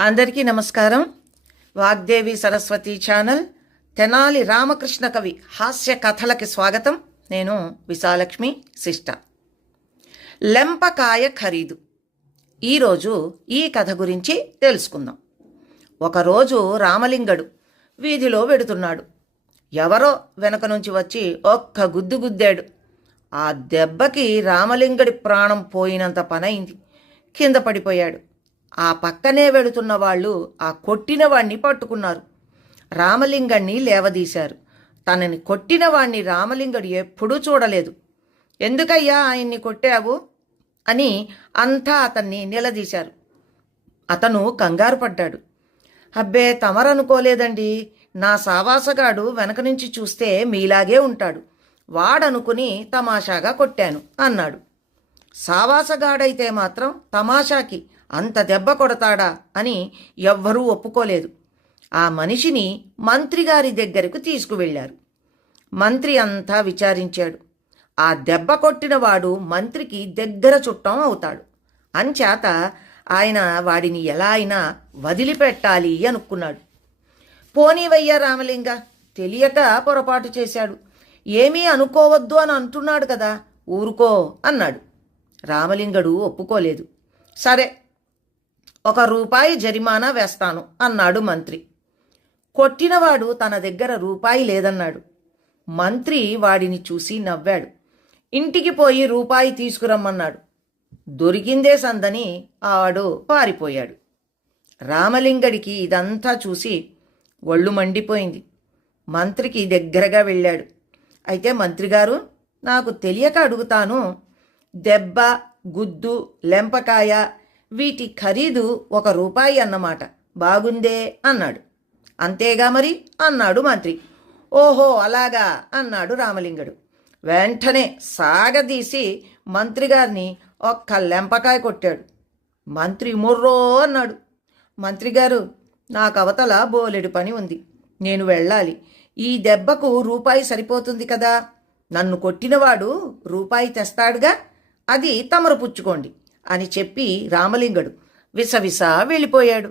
అందరికీ నమస్కారం. వాగ్దేవి సరస్వతి ఛానల్ తెనాలి రామకృష్ణ కవి హాస్య కథలకి స్వాగతం. నేను విశాలక్ష్మి శిష్ట. లెంపకాయ ఖరీదు. ఈరోజు ఈ కథ గురించి తెలుసుకుందాం. ఒకరోజు రామలింగడు వీధిలో వెడుతున్నాడు. ఎవరో వెనక నుంచి వచ్చి ఒక్క గుద్దు గుద్దాడు. ఆ దెబ్బకి రామలింగడి ప్రాణం పోయినంత పనైంది. కింద పడిపోయాడు. ఆ పక్కనే వెడుతున్న వాళ్ళు ఆ కొట్టిన వాణ్ణి పట్టుకున్నారు. రామలింగణ్ణి లేవదీశారు. తనని కొట్టిన వాణ్ణి రామలింగడు ఎప్పుడూ చూడలేదు. ఎందుకయ్యా ఆయన్ని కొట్టావు? అని అంతా అతన్ని నిలదీశారు. అతను కంగారు పడ్డాడు. అబ్బే తమరనుకోలేదండి. నా సావాసగాడు వెనక నుంచి చూస్తే మీలాగే ఉంటాడు. వాడనుకుని తమాషాగా కొట్టాను అన్నాడు. సావాసగాడైతే మాత్రం తమాషాకి అంత దెబ్బ కొడతాడా అని ఎవ్వరూ ఒప్పుకోలేదు. ఆ మనిషిని మంత్రిగారి దగ్గరకు తీసుకువెళ్ళారు. మంత్రి అంతా విచారించాడు. ఆ దెబ్బ కొట్టినవాడు మంత్రికి దగ్గర చుట్టం అవుతాడు. అంచేత ఆయన వాడిని ఎలా అయినా వదిలిపెట్టాలి అనుకున్నాడు. పోనీవయ్యా రామలింగ తెలియక పొరపాటు చేశాడు. ఏమీ అనుకోవద్దు అని అంటున్నాడు కదా ఊరుకో అన్నాడు. రామలింగడు ఒప్పుకోలేదు. సరే ఒక రూపాయి జరిమానా వేస్తాను అన్నాడు మంత్రి. కొట్టినవాడు తన దగ్గర రూపాయి లేదన్నాడు. మంత్రి వాడిని చూసి నవ్వాడు. ఇంటికి పోయి రూపాయి తీసుకురమ్మన్నాడు. దొరికిందే సందని ఆడు పారిపోయాడు. రామలింగడికి ఇదంతా చూసి ఒళ్ళు మండిపోయింది. మంత్రికి దగ్గరగా వెళ్ళాడు. అయితే మంత్రిగారు నాకు తెలియక అడుగుతాను. దెబ్బ గుద్దు లెంపకాయ వీటి ఖరీదు ఒక రూపాయి అన్నమాట. బాగుందే అన్నాడు. అంతేగా మరి? అన్నాడు మంత్రి. ఓహో అలాగా అన్నాడు రామలింగడు. వెంటనే సాగదీసి మంత్రిగారిని ఒక్క లెంపకాయ కొట్టాడు. మంత్రి ముర్రో అన్నాడు. మంత్రిగారు నాకు అవతల బోలెడు పని ఉంది. నేను వెళ్ళాలి. ఈ దెబ్బకు రూపాయి సరిపోతుంది కదా? నన్ను కొట్టినవాడు రూపాయి తెస్తాడుగా? అది తమరు పుచ్చుకోండి. అని చెప్పి రామలింగడు విసవిస వెళ్ళిపోయాడు.